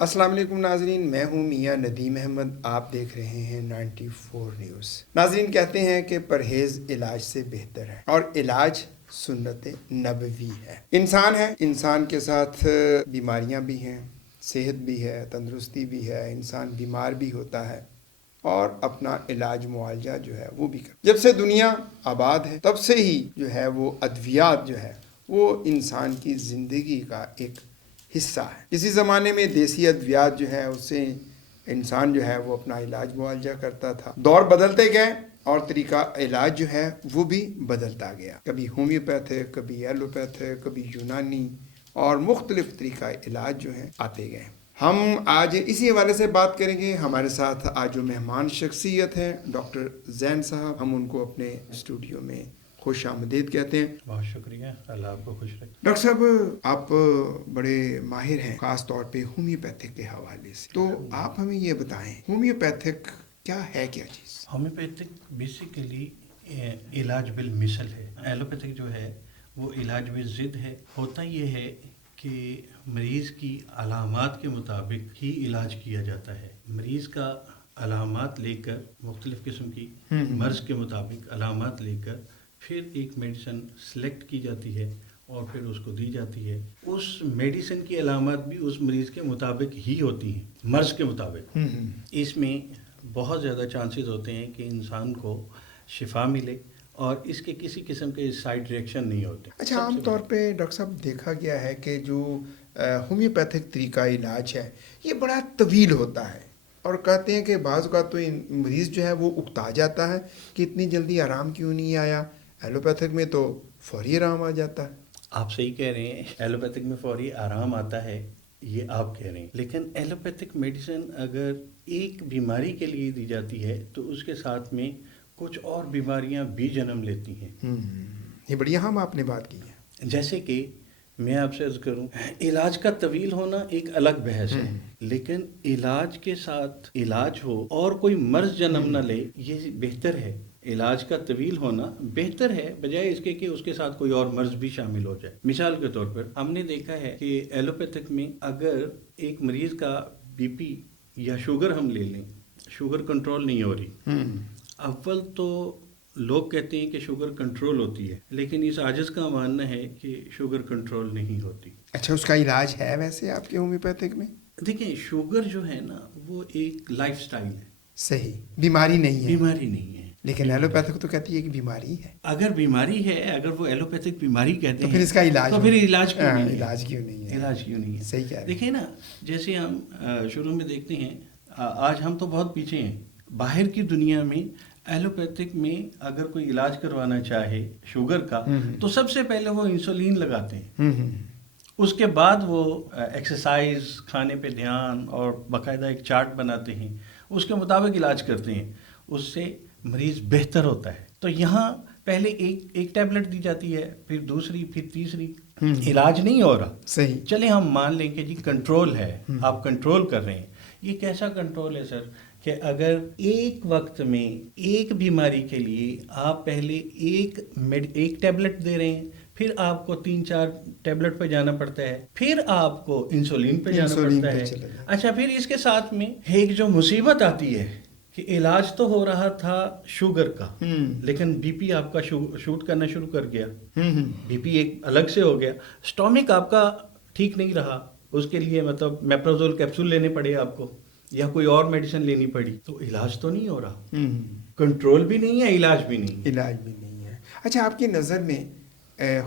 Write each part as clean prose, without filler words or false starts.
السلام علیکم ناظرین، میں ہوں میاں ندیم احمد، آپ دیکھ رہے ہیں 94 نیوز۔ ناظرین، کہتے ہیں کہ پرہیز علاج سے بہتر ہے اور علاج سنت نبوی ہے۔ انسان کے ساتھ بیماریاں بھی ہیں، صحت بھی ہے، تندرستی بھی ہے، انسان بیمار بھی ہوتا ہے اور اپنا علاج معالجہ جو ہے وہ بھی کرتا ہے۔ جب سے دنیا آباد ہے تب سے ہی جو ہے وہ ادویات جو ہے وہ انسان کی زندگی کا ایک حصہ ہے۔ اسی زمانے میں دیسی ادویات جو ہے اس سے انسان جو ہے وہ اپنا علاج معالجہ کرتا تھا۔ دور بدلتے گئے اور طریقہ علاج جو ہے وہ بھی بدلتا گیا، کبھی ہومیوپیتھک، کبھی ایلوپیتھک، کبھی یونانی اور مختلف طریقہ علاج جو ہیں آتے گئے۔ ہم آج اسی حوالے سے بات کریں گے۔ ہمارے ساتھ آج جو مہمان شخصیت ہے ڈاکٹر زین صاحب، ہم ان کو اپنے اسٹوڈیو میں خوش آمدید کہتے ہیں۔ بہت شکریہ، اللہ آپ کو خوش رکھے۔ ڈاکٹر صاحب، آپ بڑے ماہر ہیں خاص طور پہ ہومیوپیتھک کے حوالے سے، تو آپ ہمیں یہ بتائیں ہومیوپیتھک کیا ہے، کیا چیز؟ ہومیوپیتھک بیسیکلی علاج بالمثل ہے۔ ایلوپیتھک جو ہے وہ علاج بالضد ہے۔ ہوتا یہ ہے کہ مریض کی علامات کے مطابق ہی علاج کیا جاتا ہے۔ مریض کا علامات لے کر، مختلف قسم کی مرض کے مطابق علامات لے کر پھر ایک میڈیسن سلیکٹ کی جاتی ہے اور پھر اس کو دی جاتی ہے۔ اس میڈیسن کی علامات بھی اس مریض کے مطابق ہی ہوتی ہیں، مرض کے مطابق۔ اس میں بہت زیادہ چانسز ہوتے ہیں کہ انسان کو شفا ملے اور اس کے کسی قسم کے سائیڈ ریئیکشن نہیں ہوتے۔ اچھا، عام طور پہ ڈاکٹر صاحب دیکھا گیا ہے کہ جو ہومیوپیتھک طریقہ علاج ہے یہ بڑا طویل ہوتا ہے، اور کہتے ہیں کہ بعض اوقات تو مریض جو ہے وہ اکتا جاتا ہے کہ اتنی جلدی آرام کیوں نہیں آیا۔ ایلوپیتھک میں تو فوری آرام آ جاتا ہے۔ آپ صحیح کہہ رہے ہیں، ایلوپیتھک میں فوری آرام آتا ہے، یہ آپ کہہ رہے ہیں، لیکن ایلوپیتھک میڈیسن اگر ایک بیماری کے لیے دی جاتی ہے تو اس کے ساتھ میں کچھ اور بیماریاں بھی جنم لیتی ہیں۔ یہ بڑی اہم آپ نے بات کی ہے۔ جیسے کہ میں آپ سے عرض کروں، علاج کا طویل ہونا ایک الگ بحث ہے، لیکن علاج کے ساتھ علاج ہو اور کوئی مرض جنم نہ لے، یہ بہتر ہے۔ علاج کا طویل ہونا بہتر ہے بجائے اس کے کہ اس کے ساتھ کوئی اور مرض بھی شامل ہو جائے۔ مثال کے طور پر ہم نے دیکھا ہے کہ ایلوپیتھک میں اگر ایک مریض کا بی پی یا شوگر ہم لے لیں، شوگر کنٹرول نہیں ہو رہی، اول تو لوگ کہتے ہیں کہ شوگر کنٹرول ہوتی ہے، لیکن اس عاجز کا ماننا ہے کہ شوگر کنٹرول نہیں ہوتی۔ اچھا، اس کا علاج ہے ویسے آپ کے ہومیوپیتھک میں؟ دیکھیں، شوگر جو ہے نا وہ ایک لائف سٹائل ہے، صحیح، بیماری نہیں ہے۔ بیماری نہیں ہے، لیکن ایلوپیتھک تو کہتی ہے کہ بیماری ہے۔ اگر بیماری ہے، اگر وہ ایلوپیتھک بیماری کہتے ہیں تو پھر اس کا علاج تو پھر علاج کیوں نہیں ہے؟ علاج کیوں نہیں ہے؟ علاج کیوں نہیں ہے؟ صحیح کہہ رہے ہیں۔ دیکھیں نا، جیسے ہم شروع میں دیکھتے ہیں، آج ہم تو بہت پیچھے ہیں باہر کی دنیا میں۔ ایلوپیتھک میں اگر کوئی علاج کروانا چاہے شوگر کا تو سب سے پہلے وہ انسولین لگاتے ہیں، اس کے بعد وہ ایکسرسائز، کھانے پہ دھیان اور باقاعدہ ایک چارٹ بناتے ہیں، اس کے مطابق علاج کرتے ہیں، اس سے مریض بہتر ہوتا ہے۔ تو یہاں پہلے ایک ٹیبلٹ دی جاتی ہے، پھر دوسری، پھر تیسری، علاج نہیں ہو رہا۔ صحیح، چلے ہم مان لیں کہ جی کنٹرول ہے، آپ کنٹرول کر رہے ہیں۔ یہ کیسا کنٹرول ہے سر کہ اگر ایک وقت میں ایک بیماری کے لیے آپ پہلے ایک ٹیبلٹ دے رہے ہیں، پھر آپ کو 3-4 ٹیبلٹ پہ جانا پڑتا ہے، پھر آپ کو انسولین پہ جانا پڑتا ہے۔ اچھا، پھر اس کے ساتھ میں ایک جو مصیبت آتی ہے کہ علاج تو ہو رہا تھا شوگر کا، لیکن بی پی آپ کا شوٹ کرنا شروع کر گیا، بی پی ایک الگ سے ہو گیا، سٹومک آپ کا ٹھیک نہیں رہا، اس کے لیے مطلب میپروزول کیپسول لینے پڑے آپ کو یا کوئی اور میڈیسن لینی پڑی، تو علاج تو نہیں ہو رہا، کنٹرول بھی نہیں ہے، علاج بھی نہیں، علاج بھی نہیں ہے۔ اچھا، آپ کی نظر میں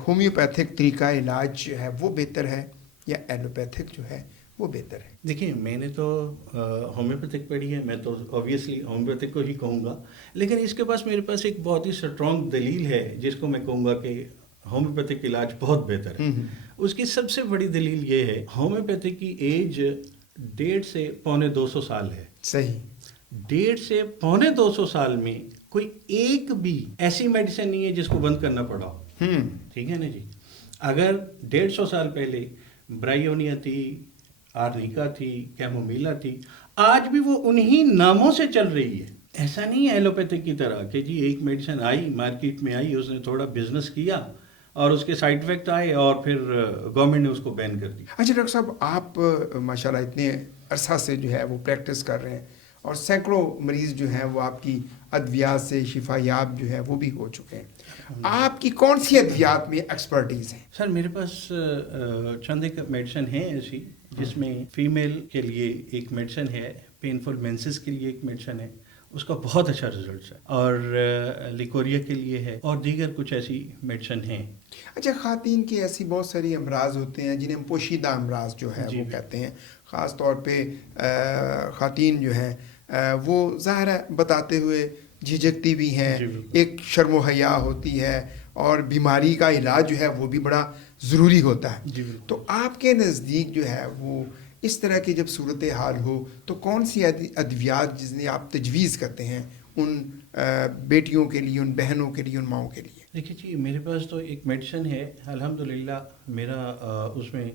ہومیوپیتھک طریقہ علاج جو ہے وہ بہتر ہے یا ایلوپیتھک جو ہے وہ بہتر ہے؟ دیکھیں، میں نے تو ہومیوپیتھک پڑھی ہے، میں تو اوبویسلی ہومیوپیتھک کو ہی کہوں گا، لیکن اس کے پاس میرے پاس ایک بہت ہی اسٹرانگ دلیل ہے جس کو میں کہوں گا کہ ہومیوپیتھک علاج بہت بہتر ہے۔ اس کی سب سے بڑی دلیل یہ ہے، ہومیوپیتھک کی ایج 1.5 سے 250 سال ہے۔ صحیح، 1.5 سے 250 سال میں کوئی ایک بھی ایسی میڈیسن نہیں ہے جس کو بند کرنا پڑا ہو۔ ٹھیک ہے نا جی؟ اگر 150 سال پہلے برائیونیا تھی، آرنیکا تھی، کیمومیلا تھی، آج بھی وہ انہی ناموں سے چل رہی ہے۔ ایسا نہیں ہے ایلوپیتھک کی طرح کہ جی ایک میڈیسن آئی، مارکیٹ میں آئی، اس نے تھوڑا بزنس کیا اور اس کے سائیڈ افیکٹ آئے اور پھر گورنمنٹ نے اس کو بین کر دی۔ اچھا ڈاکٹر صاحب، آپ ماشاءاللہ اتنے عرصہ سے جو ہے وہ پریکٹس کر رہے ہیں اور سینکڑوں مریض جو ہیں وہ آپ کی ادویات سے شفا یاب جو ہے وہ بھی ہو چکے ہیں. آپ کی کون سی ادویات میں ایکسپرٹیز ہیں؟ سر میرے پاس چند ایک میڈیسن ہیں ایسی جس میں فیمیل کے لیے ایک میڈیسن ہے، پینفل مینسز کے لیے ایک میڈیسن ہے، اس کا بہت اچھا رزلٹس ہے، اور لیکوریا کے لیے ہے، اور دیگر کچھ ایسی میڈیسن ہیں. اچھا، خواتین کے ایسی بہت ساری امراض ہوتے ہیں جنہیں ہم پوشیدہ امراض جو ہے جی وہ کہتے ہیں، خاص طور پہ خواتین جو ہیں وہ ظاہر ہے بتاتے ہوئے جھجکتی بھی ہیں، جی بالکل. ایک شرم و حیا ہوتی ہے، اور بیماری کا علاج جو ہے وہ بھی بڑا ضروری ہوتا ہے. جی بالکل. تو آپ کے نزدیک جو ہے وہ اس طرح کی جب صورتحال ہو تو کون سی ادویات جس نے آپ تجویز کرتے ہیں ان بیٹیوں کے لیے، ان بہنوں کے لیے، ان ماؤں کے لیے؟ دیکھیے جی، میرے پاس تو ایک میڈیسن ہے، الحمدللہ میرا اس میں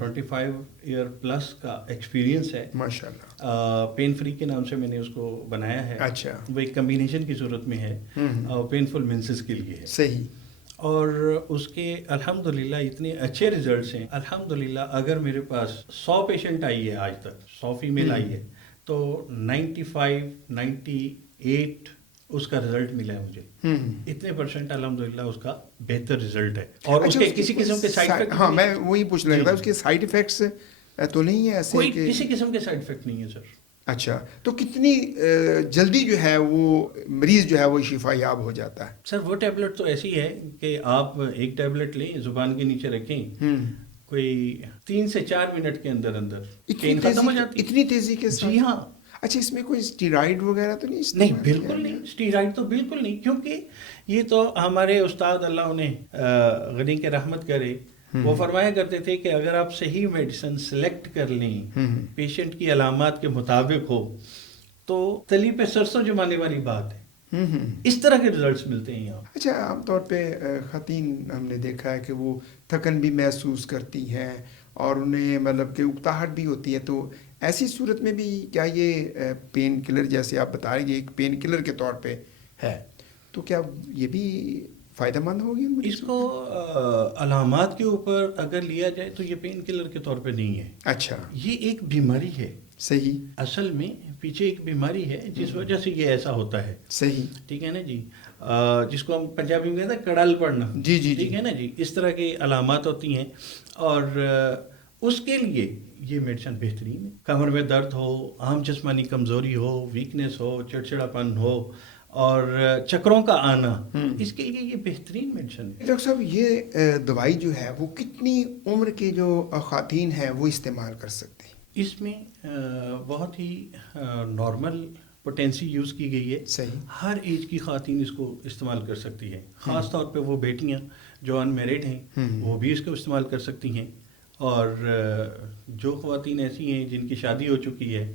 25 ایئر پلس کا ایکسپیرینس ہے. ماشاء اللہ. پین فری کے نام سے میں نے اس کو بنایا ہے. اچھا. وہ ایک کمبینیشن کی صورت میں ہے، پینفل مینسز کے لیے ہے. صحیح. اور اس کے الحمدللہ اتنے اچھے ریزلٹس ہیں. الحمدللہ اگر میرے پاس 100 پیشنٹ آئی ہے آج تک، 100 فیمیل آئی ہے، تو 95 98 اس کا رزلٹ ملا ہے مجھے. اتنے پرسنٹ الحمدللہ اس کا بہتر رزلٹ ہے. اور اس کے کسی قسم کے سائیڈ افیکٹ، ہاں میں وہی پوچھنے لگا تھا، اس کے سائیڈ افیکٹس تو نہیں ہے ایسے؟ کوئی کسی قسم کے سائیڈ افیکٹ نہیں ہے سر. اچھا، تو کتنی جلدی جو ہے وہ مریض جو ہے وہ شفا یاب ہو جاتا ہے؟ سر وہ ٹیبلٹ تو ایسی ہے کہ آپ ایک ٹیبلٹ لیں، زبان کے نیچے رکھیں، کوئی 3 سے 4 منٹ کے اندر اندر پین ختم ہو جاتی ہے. اتنی تیزی کے ساتھ؟ جی ہاں. اچھا، اس میں کوئی اسٹیرائڈ وغیرہ تو نہیں؟ نہیں بالکل نہیں، اسٹیرائڈ تو بالکل نہیں، کیونکہ یہ تو ہمارے استاد اللہ انہیں غنی کے رحمت کرے، وہ فرمایا کرتے تھے کہ اگر آپ صحیح میڈیسن سلیکٹ کر لیں، پیشنٹ کی علامات کے مطابق ہو، تو تلی پہ سرسوں جمانے والی بات ہے. اس طرح کے ریزلٹس ملتے ہیں یہاں. اچھا، عام طور پہ خواتین ہم نے دیکھا ہے کہ وہ تھکن بھی محسوس کرتی ہیں اور انہیں مطلب کہ اکتاہٹ بھی ہوتی ہے، تو ایسی صورت میں بھی کیا یہ پین کلر جیسے آپ بتا رہے ہیں ایک پین کلر کے طور پہ ہے، تو کیا یہ بھی فائدہ مند ہوگی؟ اس کو علامات کے اوپر اگر لیا جائے تو یہ پین کلر کے طور پہ نہیں ہے. اچھا. یہ ایک بیماری ہے. صحیح. اصل میں پیچھے ایک بیماری ہے جس وجہ سے یہ ایسا ہوتا ہے. صحیح. ٹھیک ہے نا جی، جس کو ہم پنجابی میں کہتے ہیں کڑال پڑنا. جی جی. ٹھیک ہے نا جی، اس طرح کی علامات ہوتی ہیں، اور اس کے لیے یہ میڈیسن بہترین ہے. کمر میں درد ہو، عام جسمانی کمزوری ہو، ویکنیس ہو، چڑچڑاپن ہو اور چکروں کا آنا، اس کے لیے یہ بہترین میڈیسن ہے. ڈاکٹر صاحب، یہ دوائی جو ہے وہ کتنی عمر کے جو خواتین ہیں وہ استعمال کر سکتے ہیں؟ اس میں بہت ہی نارمل پوٹینسی یوز کی گئی ہے. صحیح. ہر ایج کی خواتین اس کو استعمال کر سکتی ہیں، خاص طور پہ وہ بیٹیاں جو ان میرڈ ہیں وہ بھی اس کو استعمال کر سکتی ہیں، اور جو خواتین ایسی ہیں جن کی شادی ہو چکی ہے،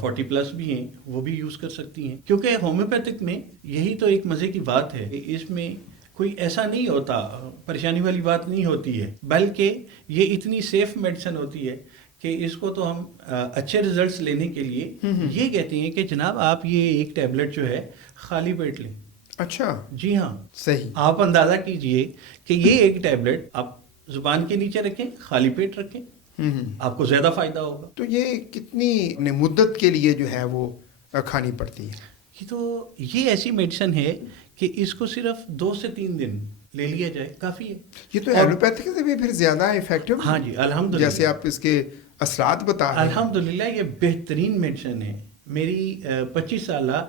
40 پلس بھی ہیں، وہ بھی یوز کر سکتی ہیں. کیونکہ ہومیوپیتھک میں یہی تو ایک مزے کی بات ہے کہ اس میں کوئی ایسا نہیں ہوتا، پریشانی والی بات نہیں ہوتی ہے، بلکہ یہ اتنی سیف میڈیسن ہوتی ہے کہ اس کو تو ہم اچھے ریزلٹس لینے کے لیے یہ کہتے ہیں کہ جناب آپ یہ ایک ٹیبلٹ جو ہے خالی پیٹ لیں. اچھا. جی ہاں. صحیح. آپ اندازہ کیجئے کہ یہ ایک ٹیبلٹ آپ زبان کے نیچے رکھیں، خالی پیٹ رکھیں، آپ کو زیادہ فائدہ ہوگا. تو یہ کتنی مدت کے لیے جو ہے وہ کھانی پڑتی ہے؟ یہ ایسی میڈیسن ہے کہ اس کو صرف 2 سے 3 دن لے لیا جائے کافی ہے. یہ تو ایلوپیتھک سے بھی پھر زیادہ افیکٹو. ہاں جی الحمدللہ، جیسے آپ اس کے اثرات بتا رہے ہیں. الحمدللہ یہ بہترین میڈیسن ہے. میری 25 سالہ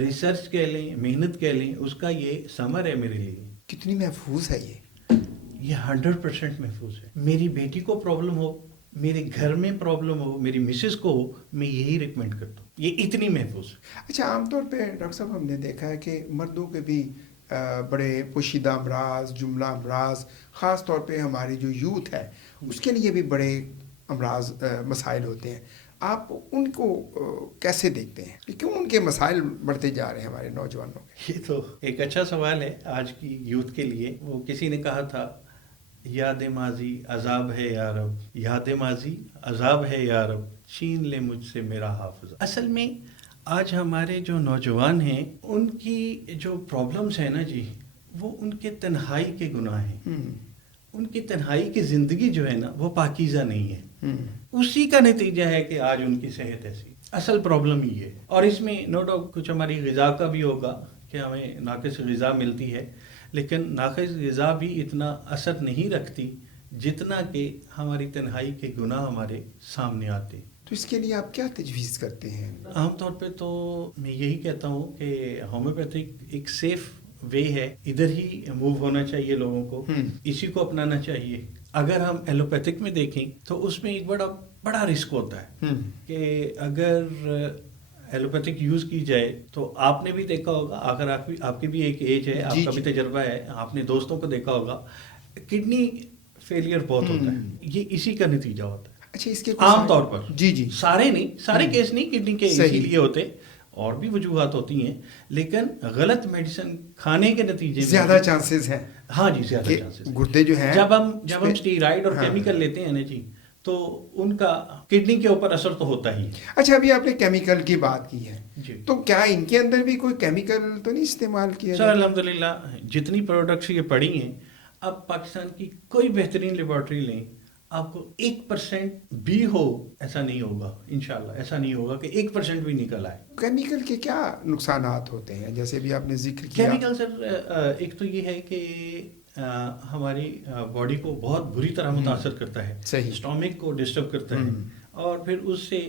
ریسرچ کہہ لیں، محنت کہہ لیں، اس کا یہ ثمر ہے میرے لیے. کتنی محفوظ ہے یہ 100% محفوظ ہے. میری بیٹی کو پرابلم ہو، میرے گھر میں پرابلم ہو، میری مسز کو ہو، میں یہی ریکمینڈ کرتا ہوں، یہ اتنی محفوظ ہے. اچھا، عام طور پہ ڈاکٹر صاحب ہم نے دیکھا ہے کہ مردوں کے بھی بڑے پوشیدہ امراض، جملہ امراض، خاص طور پہ ہماری جو یوتھ ہے اس کے لیے بھی بڑے امراض مسائل ہوتے ہیں. آپ ان کو کیسے دیکھتے ہیں کہ کیوں ان کے مسائل بڑھتے جا رہے ہیں ہمارے نوجوانوں کے؟ یہ تو ایک اچھا سوال ہے آج کی یوتھ کے لیے. وہ کسی نے کہا تھا یاد ماضی عذاب ہے یا رب، یاد ماضی عذاب ہے یا رب، چھین لے مجھ سے میرا حافظ. اصل میں آج ہمارے جو نوجوان ہیں ان کی جو پرابلمس ہیں نا جی، وہ ان کے تنہائی کے گناہ ہیں. ان کی تنہائی کی زندگی جو ہے نا وہ پاکیزہ نہیں ہے. اسی کا نتیجہ ہے کہ آج ان کی صحت ایسی. اصل پرابلم یہ ہے. اور اس میں نو ڈاؤٹ کچھ ہماری غذا کا بھی ہوگا کہ ہمیں ناقص غذا ملتی ہے، لیکن ناقص غذا بھی اتنا اثر نہیں رکھتی جتنا کہ ہماری تنہائی کے گناہ ہمارے سامنے آتے. تو اس کے لیے آپ کیا تجویز کرتے ہیں؟ عام طور پہ تو میں یہی کہتا ہوں کہ ہومیوپیتھک ایک سیف وے ہے، ادھر ہی موو ہونا چاہیے لوگوں کو، اسی کو اپنانا چاہیے. اگر ہم ایلوپیتھک میں دیکھیں تو اس میں ایک بڑا رسک ہوتا ہے کہ اگر ایلوپیتھک یوز کی جائے تو آپ نے بھی دیکھا ہوگا، اگر آپ کی بھی ایک ایج ہے، آپ کا بھی تجربہ ہے، آپ نے دوستوں کو دیکھا ہوگا، کڈنی فیلئر بہت ہوتا ہے. یہ اسی کا نتیجہ ہوتا ہے. اچھا، اس کے عام طور پر جی سارے کیس نہیں کڈنی کے اسی لیے ہوتے، اور بھی وجوہات ہوتی ہیں، لیکن غلط میڈیسن کھانے کے نتیجے میں زیادہ چانسز ہیں. ہاں جی، زیادہ چانسز. گردے جو ہیں جب ہم اسٹیرائڈ اور کیمیکل لیتے ہیں نا جی، تو ان کا کڈنی کے اوپر اثر تو ہوتا ہی. اچھا، ابھی آپ نے کیمیکل کی بات کی ہے جی، تو کیا ان کے اندر بھی کوئی کیمیکل تو نہیں استعمال کیا سر؟ الحمدللہ جتنی پروڈکٹس یہ پڑی ہیں، اب پاکستان کی کوئی بہترین لیبارٹری لیں، آپ کو 1% بھی ہو ایسا نہیں ہوگا، انشاءاللہ ایسا نہیں ہوگا کہ 1% بھی نکل آئے. کیمیکل کے کیا نقصانات ہوتے ہیں؟ جیسے بھی آپ نے ذکر کیا. کیمیکل سر ایک تو یہ ہے کہ ہماری باڈی کو بہت بری طرح متاثر کرتا ہے، اسٹامک کو ڈسٹرب کرتا ہے، اور پھر اس سے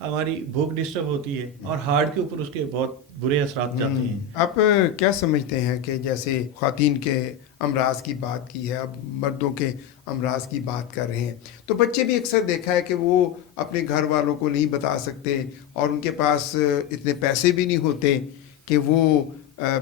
ہماری بھوک ڈسٹرب ہوتی ہے، اور ہارٹ کے اوپر اس کے بہت برے اثرات جاتے ہیں. آپ کیا سمجھتے ہیں کہ جیسے خواتین کے امراض کی بات کی ہے، اب مردوں کے امراض کی بات کر رہے ہیں، تو بچے بھی اکثر دیکھا ہے کہ وہ اپنے گھر والوں کو نہیں بتا سکتے، اور ان کے پاس اتنے پیسے بھی نہیں ہوتے کہ وہ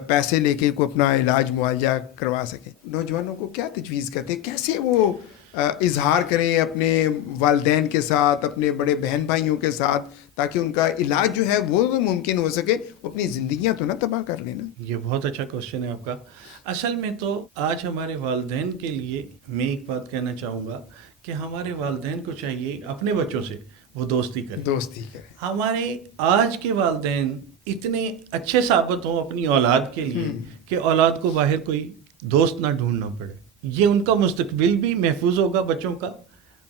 پیسے لے کے کو اپنا علاج معالجہ کروا سکیں. نوجوانوں کو کیا تجویز کرتے ہیں، کیسے وہ اظہار کریں اپنے والدین کے ساتھ، اپنے بڑے بہن بھائیوں کے ساتھ، تاکہ ان کا علاج جو ہے وہ ممکن ہو سکے، وہ اپنی زندگیاں تو نہ تباہ کر لینا؟ یہ بہت اچھا کوشچن ہے آپ کا. اصل میں تو آج ہمارے والدین کے لیے میں ایک بات کہنا چاہوں گا کہ ہمارے والدین کو چاہیے اپنے بچوں سے وہ دوستی کریں. ہمارے آج کے والدین اتنے اچھے ثابت ہوں اپنی اولاد کے لیے کہ اولاد کو باہر کوئی دوست نہ ڈھونڈنا پڑے. یہ ان کا مستقبل بھی محفوظ ہوگا بچوں کا،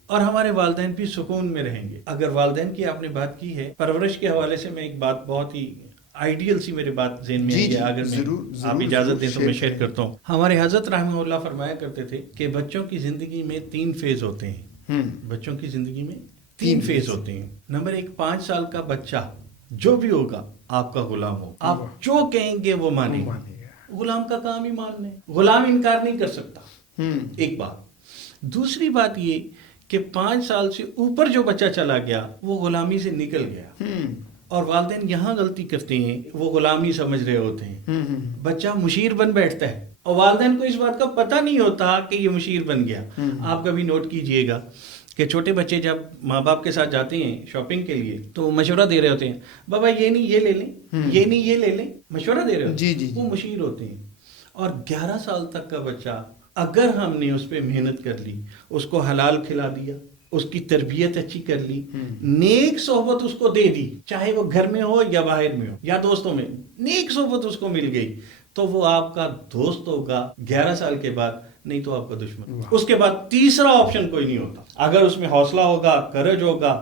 اور ہمارے والدین بھی سکون میں رہیں گے. اگر والدین کی آپ نے بات کی ہے، پرورش کے حوالے سے میں ایک بات بہت ہی آئیڈیل سی میرے بات ذہن میں آئی ہے، اگر میں آپ اجازت دیں تو میں شیئر کرتا ہوں. ہمارے حضرت رحمہ اللہ فرمایا کرتے تھے کہ بچوں کی زندگی میں 3 فیز ہوتے ہیں. بچوں کی زندگی میں 3 فیز ہوتے ہیں. نمبر 1، 5 سال کا بچہ جو بھی ہوگا آپ کا غلام ہو، آپ جو کہیں گے وہ مانیں گے. غلام کا کام ہی ماننا ہے، غلام انکار نہیں کر سکتا. ایک بات. دوسری بات یہ کہ 5 سال سے اوپر جو بچہ چلا گیا وہ غلامی سے نکل گیا، اور والدین یہاں غلطی کرتے ہیں، وہ غلامی سمجھ رہے ہوتے ہیں. بچہ مشیر بن بیٹھتا ہے اور والدین کو اس بات کا پتہ نہیں ہوتا کہ یہ مشیر بن گیا. آپ کبھی نوٹ کیجئے گا کہ چھوٹے بچے جب ماں باپ کے ساتھ جاتے ہیں شاپنگ کے لیے تو مشورہ دے رہے ہوتے ہیں، بابا یہ نہیں یہ لے لیں، یہ نہیں یہ لے لیں، مشورہ دے رہے ہوتے ہیں. وہ مشیر ہوتے ہیں. اور 11 سال تک کا بچہ اگر ہم نے اس پہ محنت کر لی، اس کو حلال کھلا دیا، اس کی تربیت اچھی کر لی، نیک صحبت اس کو دے دی، چاہے وہ گھر میں ہو یا باہر میں ہو یا دوستوں میں، نیک صحبت اس کو مل گئی، تو وہ آپ کا دوست ہوگا 11 سال کے بعد، نہیں تو آپ کا دشمن. اس کے بعد تیسرا آپشن کوئی نہیں ہوتا. اگر اس میں حوصلہ ہوگا، کرج ہوگا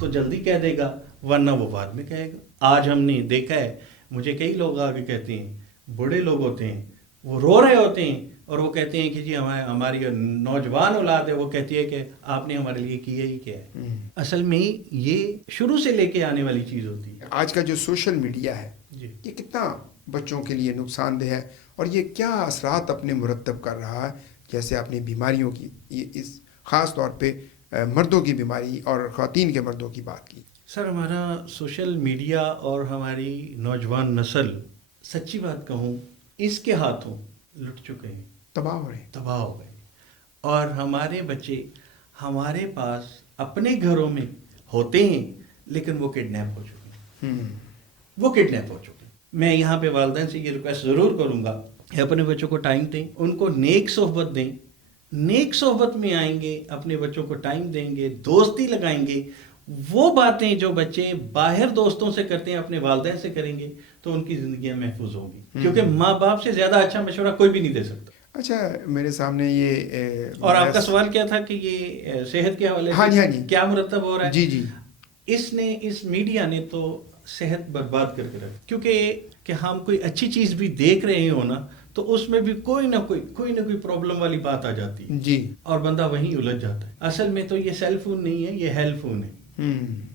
تو جلدی کہہ دے گا، ورنہ وہ بعد میں کہے گا. آج ہم نے دیکھا ہے، مجھے کئی لوگ آگے کہتے ہیں، بڑے لوگ ہوتے ہیں، وہ رو رہے ہوتے ہیں اور وہ کہتے ہیں کہ جی ہماری نوجوان اولاد ہے، وہ کہتی ہے کہ آپ نے ہمارے لیے کیا ہی کیا ہے. اصل میں یہ شروع سے لے کے آنے والی چیز ہوتی ہے. آج کا جو سوشل میڈیا ہے یہ کتنا بچوں کے لیے نقصان دہ ہے، اور یہ کیا اثرات اپنے مرتب کر رہا ہے؟ جیسے آپ نے بیماریوں کی، اس خاص طور پہ مردوں کی بیماری اور خواتین کے مردوں کی بات کی. سر، ہمارا سوشل میڈیا اور ہماری نوجوان نسل، سچی بات کہوں، اس کے ہاتھوں لٹ چکے ہیں، تباہ ہو گئے. اور ہمارے بچے ہمارے پاس اپنے گھروں میں ہوتے ہیں، لیکن وہ کڈنیپ ہو چکے ہیں. میں یہاں پہ والدین سے یہ ریکویسٹ ضرور کروں گا کہ اپنے بچوں کو ٹائم دیں، ان کو نیک صحبت دیں. نیک صحبت میں آئیں گے، اپنے بچوں کو ٹائم دیں گے، دوستی لگائیں گے، وہ باتیں جو بچے باہر دوستوں سے کرتے ہیں اپنے والدین سے کریں گے تو ان کی زندگیاں محفوظ ہوں گی. کیونکہ ماں باپ سے زیادہ اچھا مشورہ کوئی بھی نہیں دے سکتا. اچھا میرے سامنے یہ اور آپ کا سوال کیا تھا کہ یہ صحت کے حوالے ہاں جی ہاں جی کیا مرتب ہو رہا ہے؟ جی جی اس میڈیا نے تو صحت برباد کر کے رکھ، کیونکہ کہ ہم کوئی اچھی چیز بھی دیکھ رہے ہو نا تو اس میں بھی کوئی نہ کوئی پرابلم والی بات آ جاتی ہے جی اور بندہ وہیں الجھ جاتا ہے۔ اصل میں تو یہ سیل فون نہیں ہے، یہ ہیل فون ہے۔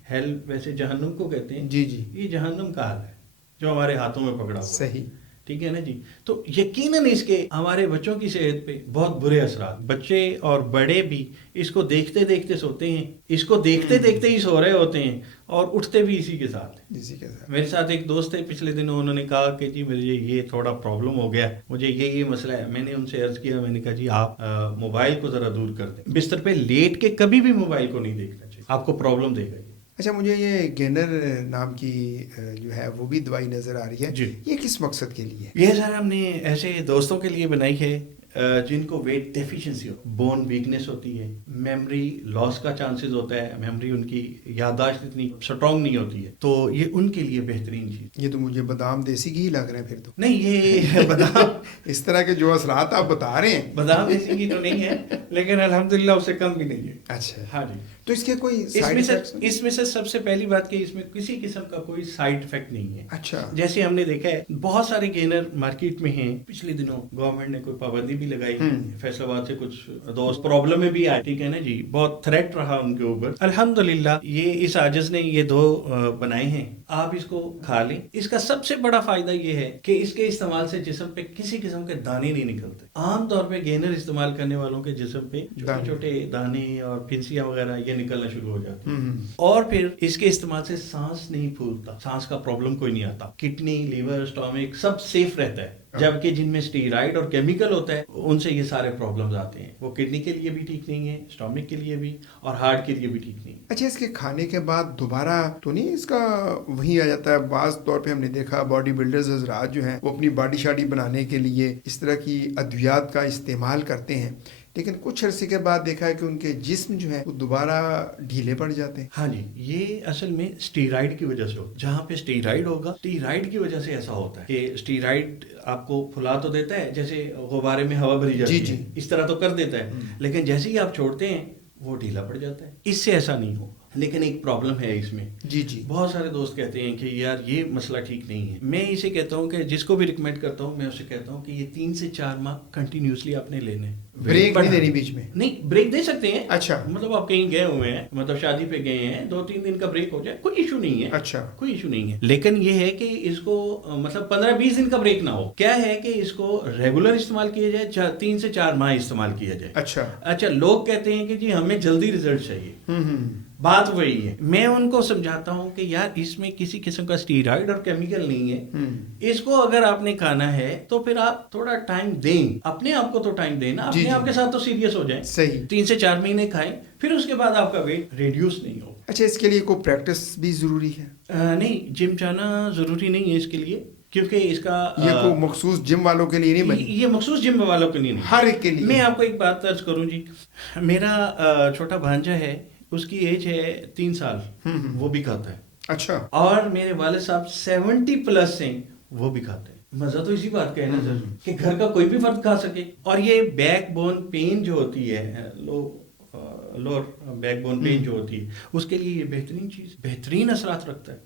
ہیل ویسے جہنم کو کہتے ہیں، جی جی یہ جہنم کا حال ہے جو ہمارے ہاتھوں میں پکڑا ہوا ہے۔ صحیح ٹھیک ہے نا جی، تو یقیناً اس کے ہمارے بچوں کی صحت پہ بہت برے اثرات، بچے اور بڑے بھی اس کو دیکھتے دیکھتے سوتے ہیں، اس کو دیکھتے دیکھتے ہی سو رہے ہوتے ہیں اور اٹھتے بھی اسی کے ساتھ۔ میرے ساتھ ایک دوست ہے پچھلے دنوں، انہوں نے کہا کہ جی مجھے یہ تھوڑا پرابلم ہو گیا، مجھے یہ مسئلہ ہے۔ میں نے ان سے عرض کیا، میں نے کہا جی آپ موبائل کو ذرا دور کر دیں، بستر پہ لیٹ کے کبھی بھی موبائل کو نہیں دیکھنا چاہیے، آپ کو پرابلم دے گا۔ اچھا مجھے یہ گینر نام کی جو ہے وہ بھی دوائی نظر آ رہی ہے جی، یہ کس مقصد کے لیے؟ یہ سر ہم نے ایسے دوستوں کے لیے بنائی ہے جن کو ویٹ ڈیفیشنسی ہو، بون ویکنس ہوتی ہے، میموری لاس کا چانسز ہوتا ہے، میموری ان کی یادداشت اتنی اسٹرانگ نہیں ہوتی ہے، تو یہ ان کے لیے بہترین چیز۔ یہ تو مجھے بادام دیسی گھی لگ رہے ہیں پھر تو۔ نہیں، یہ بادام اس طرح کے جو اثرات آپ بتا رہے ہیں بادام دیسی گھی تو نہیں ہے، لیکن الحمدللہ اس سے کم بھی نہیں ہے۔ اچھا ہاں جی، تو اس کے کوئی اس میں سے سب سے پہلی بات کہ اس میں کسی قسم کا کوئی سائیڈ افیکٹ نہیں ہے۔ اچھا جیسے ہم نے دیکھا ہے بہت سارے گینر مارکیٹ میں ہیں، پچھلے دنوں گورنمنٹ نے کوئی پابندی بھی لگائی، فیصل آباد سے کچھ دوست پرابلم میں بھی آئے، ٹھیک ہے نا جی، بہت تھریٹ رہا ان کے اوپر۔ الحمدللہ یہ اس عاجز نے یہ دو بنائے ہیں، آپ اس کو کھا لیں۔ اس کا سب سے بڑا فائدہ یہ ہے کہ اس کے استعمال سے جسم پہ کسی قسم کے دانے نہیں نکلتے۔ عام طور پہ گینر استعمال کرنے والوں کے جسم پہ چھوٹے چھوٹے دانے اور پھنسیاں وغیرہ یہ نکلنا شروع ہو جاتی ہیں، اور پھر اس کے استعمال سے سانس نہیں پھولتا، سانس کا پرابلم کوئی نہیں آتا، کڈنی، لیور، اسٹامک سب سیف رہتا ہے۔ جبکہ جن میں اسٹیرائڈ اور کیمیکل ہوتا ہے ان سے یہ سارے پرابلمز آتے ہیں، وہ کڈنی کے لیے بھی ٹھیک نہیں ہے، اسٹامک کے لیے بھی اور ہارٹ کے لیے بھی ٹھیک نہیں۔ اچھا اس کے کھانے کے بعد دوبارہ تو نہیں اس کا وہی آ جاتا ہے؟ بعض طور پہ ہم نے دیکھا باڈی بلڈرز حضرات جو ہیں وہ اپنی باڈی شاڈی بنانے کے لیے اس طرح کی ادویات کا استعمال کرتے ہیں، لیکن کچھ عرصے کے بعد دیکھا ہے کہ ان کے جسم جو ہے وہ دوبارہ ڈھیلے پڑ جاتے ہیں۔ ہاں جی، یہ اصل میں اسٹیرائڈ کی وجہ سے ہوتا ہے۔ جہاں پہ اسٹیرائڈ ہوگا، اسٹیرائڈ کی وجہ سے ایسا ہوتا ہے کہ اسٹیرائڈ آپ کو پھلا تو دیتا ہے، جیسے غبارے میں ہوا بھری جاتی ہے اس طرح تو کر دیتا ہے، لیکن جیسے ہی آپ چھوڑتے ہیں وہ ڈھیلا پڑ جاتا ہے۔ اس سے ایسا نہیں ہوگا، لیکن ایک پرابلم ہے اس میں۔ جی جی بہت سارے دوست کہتے ہیں کہ یار یہ مسئلہ ٹھیک نہیں ہے۔ میں اسے کہتا ہوں کہ جس کو بھی ریکمینڈ کرتا ہوں میں اسے کہتا ہوں کہ یہ 3 سے 4 ماہ کنٹینیوسلی آپ نے لینے، بریک نہیں دینی بیچ میں؟ نہیں، بریک دے سکتے ہیں۔ اچھا مطلب آپ کہیں گئے ہوئے ہیں، مطلب شادی پہ گئے ہیں، 2-3 دن کا بریک ہو جائے، کوئی ایشو نہیں ہے۔ اچھا کوئی ایشو نہیں ہے، لیکن یہ ہے کہ اس کو مطلب 15-20 دن کا بریک نہ ہو۔ کیا ہے کہ اس کو ریگولر استعمال کیا جائے، 3 سے 4 ماہ استعمال کیا جائے۔ اچھا لوگ کہتے ہیں کہ جی ہمیں جلدی رزلٹ چاہیے، بات وہی ہے۔ میں ان کو سمجھاتا ہوں کہ یار اس میں کسی قسم کا اسٹیرائڈ اور کیمیکل نہیں ہے، اس کو اگر آپ نے کھانا ہے تو پھر آپ تھوڑا ٹائم دیں، اپنے آپ کو تو ٹائم دیں نا، اپنے آپ کے ساتھ تو سیریس ہو جائیں۔ صحیح۔ 3 سے 4 مہینے کھائیں، پھر اس کے بعد آپ کا ویٹ ریڈیوس نہیں ہو۔ اچھا اس کے لیے کوئی پریکٹس بھی ضروری ہے؟ نہیں، جم جانا ضروری نہیں ہے اس کے لیے، کیونکہ اس کا یہ کوئی مخصوص جم والوں کے لیے نہیں بنی؟ یہ مخصوص جم والوں کے لیے نہیں، ہر ایک کے لیے۔ میں آپ کو ایک بات عرض کروں جی، میرا چھوٹا بھانجا ہے، اس کی ایج ہے 3 سال، وہ بھی کھاتا ہے۔ اچھا۔ اور میرے والد صاحب 70+ ہیں، وہ بھی کھاتے ہیں۔ مزہ تو اسی بات کا ہے نا سر کہ گھر کا کوئی بھی فرد کھا سکے۔ اور یہ بیک بون پین جو ہوتی ہے، لوور بیک بون پین جو ہوتی ہے، اس کے لیے یہ بہترین چیز، بہترین اثرات رکھتا ہے۔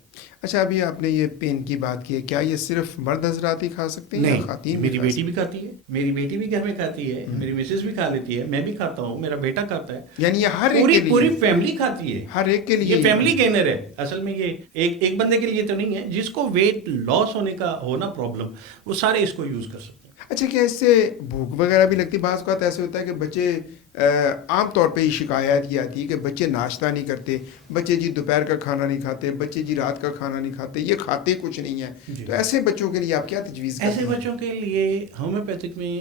اچھا ابھی آپ نے یہ پین کی بات کی ہے، کیا یہ صرف مرد حضرات ہی کھا سکتے ہیں یا خواتین؟ میری بیٹی بھی کھاتی ہے، میری بیٹی بھی گھر میں کھاتی ہے، میری مسز بھی کھا لیتی ہے، میں بھی کھاتا ہوں، میرا بیٹا کھاتا ہے، یعنی یہ ہر ایک کے لیے؟ پوری فیملی کھاتی ہے، ہر ایک کے لیے؟ یہ فیملی گینر ہے اصل میں، یہ ایک بندے کے لیے تو نہیں ہے، جس کو ویٹ لاس ہونے کا ہونا پرابلم، وہ سارے اس کو یوز کر سکتے ہیں۔ اچھا کیا اس سے بھوک وغیرہ بھی لگتی؟ بعض اوقات ایسے ہوتا ہے کہ بچے عام طور پہ یہ شکایت یہ آتی ہے کہ بچے ناشتہ نہیں کرتے، بچے جی دوپہر کا کھانا نہیں کھاتے، بچے جی رات کا کھانا نہیں کھاتے، یہ کھاتے کچھ نہیں ہے، تو ایسے بچوں کے لیے آپ کیا تجویز کرتے ہیں؟ ایسے بچوں کے لیے ہومیوپیتھک میں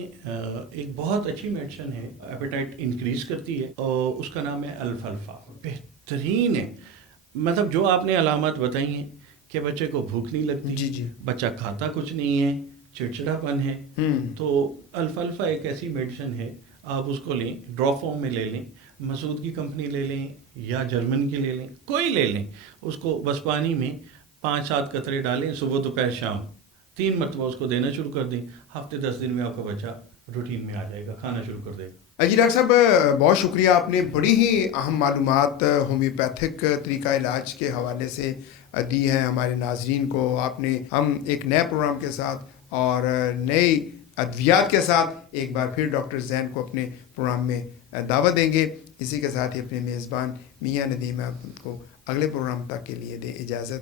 ایک بہت اچھی میڈیسن ہے، ایپیٹائٹ انکریز کرتی ہے، اور اس کا نام ہے الفالفا، بہترین ہے۔ مطلب جو آپ نے علامات بتائی ہیں کہ بچے کو بھوک نہیں لگتی، جی بچہ کھاتا کچھ نہیں ہے، چڑچڑا پن ہے، تو الفالفا ایک ایسی میڈیسن ہے، آپ اس کو لیں، ڈراپ فارم میں لے لیں، مسعود کی کمپنی لے لیں یا جرمن کی لے لیں، کوئی لے لیں، اس کو بس پانی میں 5-7 قطرے ڈالیں، صبح دوپہر شام 3 مرتبہ اس کو دینا شروع کر دیں، ہفتے 10 دن میں آپ کا بچہ روٹین میں آ جائے گا، کھانا شروع کر دے گا۔ جی ڈاکٹر صاحب بہت شکریہ، آپ نے بڑی ہی اہم معلومات ہومیوپیتھک طریقہ علاج کے حوالے سے دی ہیں ہمارے ناظرین کو۔ آپ نے ہم ایک نئے پروگرام کے ساتھ اور نئی ادویات کے ساتھ ایک بار پھر ڈاکٹر زین کو اپنے پروگرام میں دعوت دیں گے۔ اسی کے ساتھ ہی اپنے میزبان میاں ندیم احمد کو اگلے پروگرام تک کے لیے دیں اجازت۔